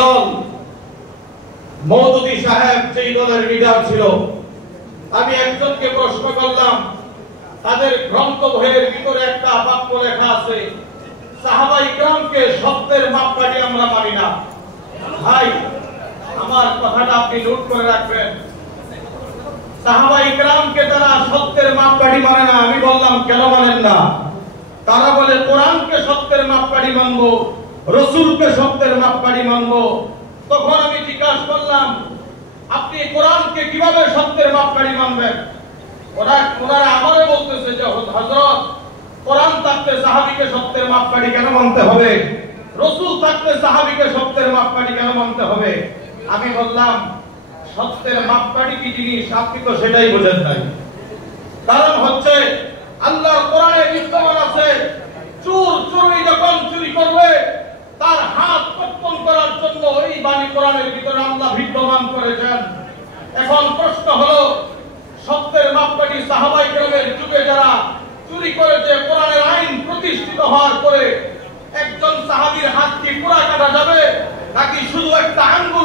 দল মওদুদী সাহেব যেই দলের লিডার ছিল, আমি একজনকে প্রশ্ন করলাম, তাদের গ্রন্থ বইয়ের ভিতরে একটা বাক্য লেখা আছে, সাহাবা ইকরামকে সত্যের মাপকাঠি আমরা মানি না। ভাই, আমার কথাটা আপনি নোট করে রাখবেন। সাহাবা ইকরামকে তারা সত্যের মাপকাঠি মানে না। আমি বললাম, কেন মানেন না? তারা বলে কোরআনকে সত্যের মাপকাঠি মানবো, রাসূলকে সত্যের মাপকাঠি মানবো। তখন আমি জিজ্ঞাসা করলাম, আপনি কোরআনকে কিভাবে সত্যের মাপকাঠি মানবেন? ওনারা আমারে বলতেছে যে হযরত, কোরআন থাকতে সাহাবীকে সত্যের মাপকাঠি কেন মানতে হবে? রাসূল থাকতে সাহাবীকে সত্যের মাপকাঠি কেন মানতে হবে? আমি বললাম, সত্যের মাপকাঠি কি জিনিস আপনি তো সেটাই বোঝেন নাই। কারণ হচ্ছে আল্লাহর কোরআনে বিদ্যমান আছে, চুরি যখন চুরি করবে তার হাত কর্তন করার জন্য ওই বাণী কোরআনের ভিতরে আল্লাহ বিদ্যমান করেছেন। এখন প্রশ্ন হলো, সত্যের মাপকাঠি সাহাবায়ে কেরামের যুগে যারা চুরি করেছে, কোরআনের আইন প্রতিষ্ঠিত হওয়ার পরে একজন সাহাবীর হাত কি পুরা কাটা যাবে নাকি শুধু একটা আঙ্গুল